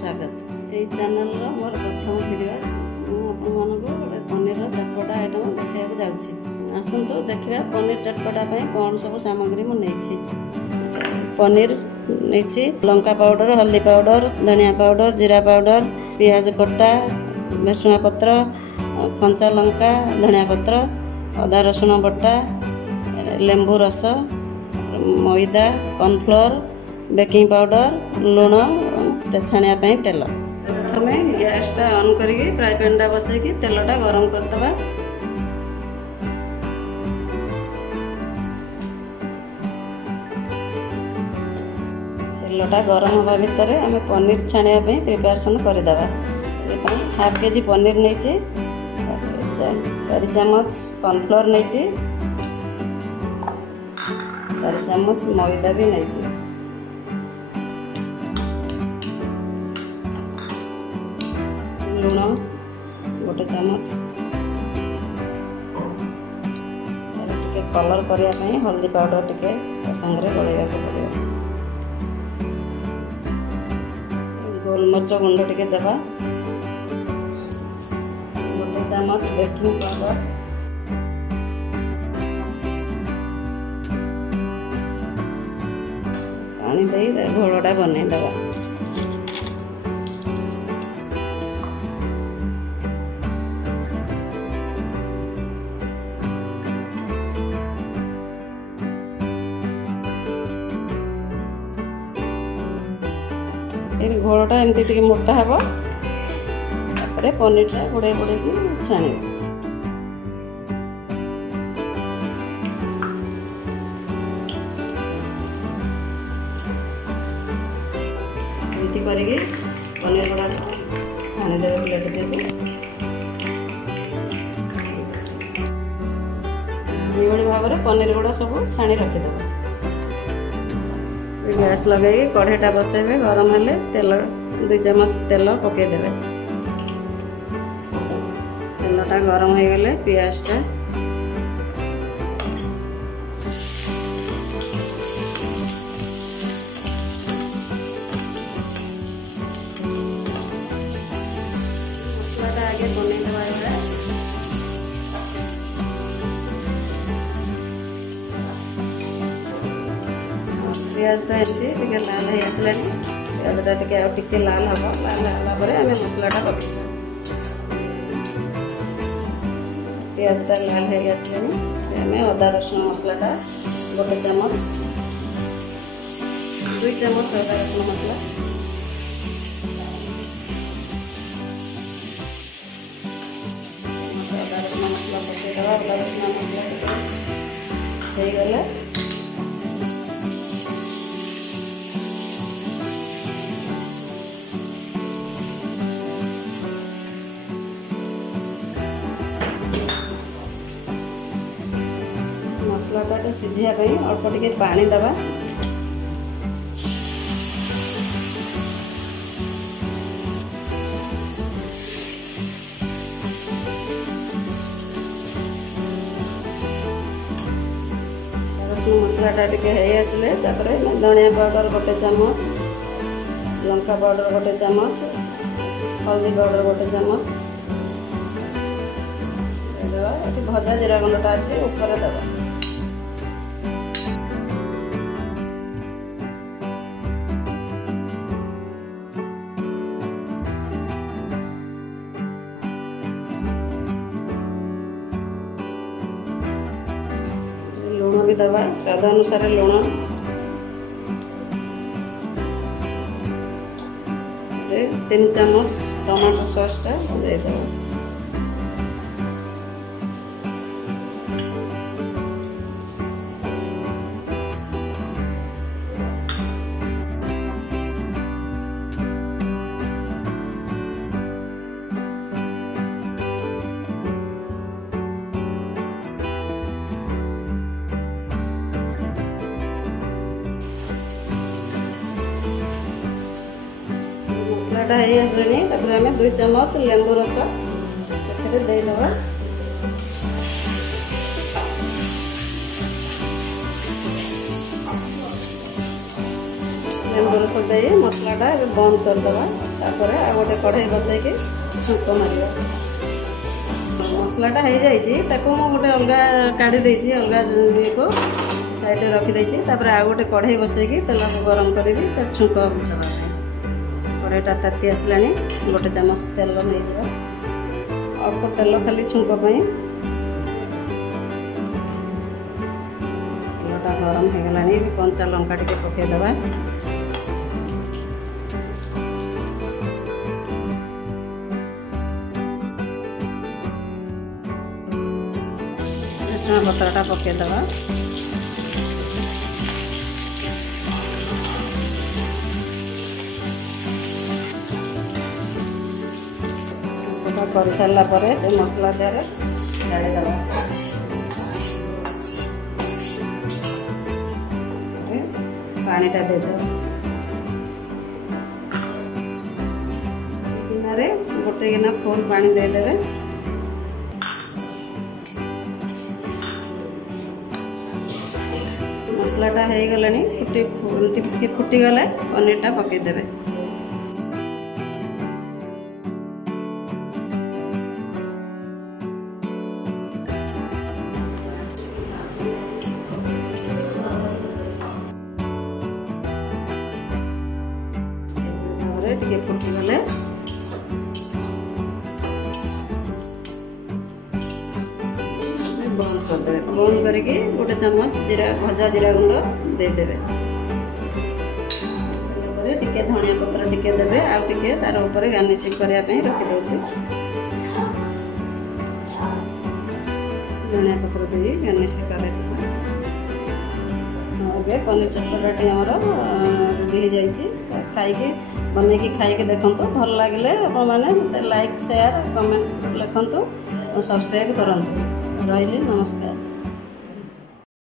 स्वागत। ये चैनल मोर प्रथम वीडियो गोटे पनीर चटपटा आइटम देखा जाऊँगी। आसतु देखा पनीर चटपटा कौन सब सामग्री मुझे पनीर नहीं लंका पाउडर, हल्दी पाउडर, धनिया पाउडर, जीरा पाउडर, पियाज कटा, भुसुंगा पत्र, कंचा लंका, धनिया पत्र, अदा रसुण बटा, लेंबू रस, मैदा, कॉर्नफ्लोर, बेकिंग पाउडर, लुण, छाणिया तेल। प्रथम गैस टा ऑन करके फ्राई पैन टा बसैकी तेलटा गरम करदबा। तेलटा गरम होगा भितर आम पनीर छाणिया प्रिपेरेसन करदे। हाफ केजी पनीर नहीं 4 चम्मच कॉर्नफ्लोर नहीं 4 चम्मच मैदा भी नहीं लुण 1 चम्मच टे कलर करने हल्दी पाउडर टे सांगे गलैया पड़े। गोलमरीच गुंड टे देवा 1 चम्मच बेकिंग पाउडर पानी दे घोलटा बनईदेवा। घोलटा एमती टिके मोटा हे पनीरटा घोड़े घोड़े छाण करके पनीर गुड़ा छाणीदे प्लेट देके ये भाव में पनीर गुड़ा सब छाणी रखीदे। गैस लगे कढ़ईटा बसैबे गरम हेले तेल 2 चम्मच तेल पकईदे। तेलटा गरम हो गले पियाजटा मसलाटा आगे बनईदेवा। पियाजटा टे लाल हो आसला पियाजटा टे लाल हम लाल है आम मसलाटा पक पियाजटा लाल हो आसला आम अदा रसुण मसलाटा 1 चम्मच 2 चम्मच अदा रसुण मसला अदा रसुण मसला पकईदेवा। अदा रसुण मसला हो गला मसलाटा सीझापी अल्प टे पानी दबा। रसुण मसलाटा टे आसले धनिया पाउडर 1 चम्मच, लंका पाउडर 1 चम्मच, हल्दी पाउडर 1 चम्मच देवा। भजा जीरा गुंडटा अच्छे ऊपर देवा। लुण भी दबा स्वाद अनुसार लुण 3 चम्मच टमाटो सॉसटा देदेवा। मसलाटा आम 2 चम्मच लेंबू रस देदेवा। लेंबू रस दे मसलाटा बंद करदे। तापर आ गोटे कढ़ई बसैकी छुंक मारिया मसलाटा हो जाइए गोटे अलग काढ़ी देसी अलग को साइड रखीदे आ गोटे कढ़ई बसैकी तेल को गरम करी छुंक देवा कढ़ईटा ताती आसला गोटे चामच तेल नहीं जा अल्प तेल खाली छुंक तेलटा गरम हो गला कंचा लंका टे पकईदे पत्रटा पकईदे कर सारा मसला देर ढाड़ीदे पानीटा देदे गिनारे गोटे गिना फुल पानी देदे मसलाटा हो गला फुटीगले पनीरटा पकईदे टे फुटीगले बंद करदे बंद करके गोटे चामच जीरा भजा जीरा गुंड देदे टे धनिया पत्र टिके देवे आउ टे तार ऊपर गार्निशिंग करने रखिदे धनिया पत्र दे गार्निशिंग कर पनीर चटपटाटी आमर रेडी हो जाइए खाई बनईकी खाई देखु भल लगे आपने लाइक शेयर कमेंट लिखु और सब्सक्राइब करूँ रही नमस्कार।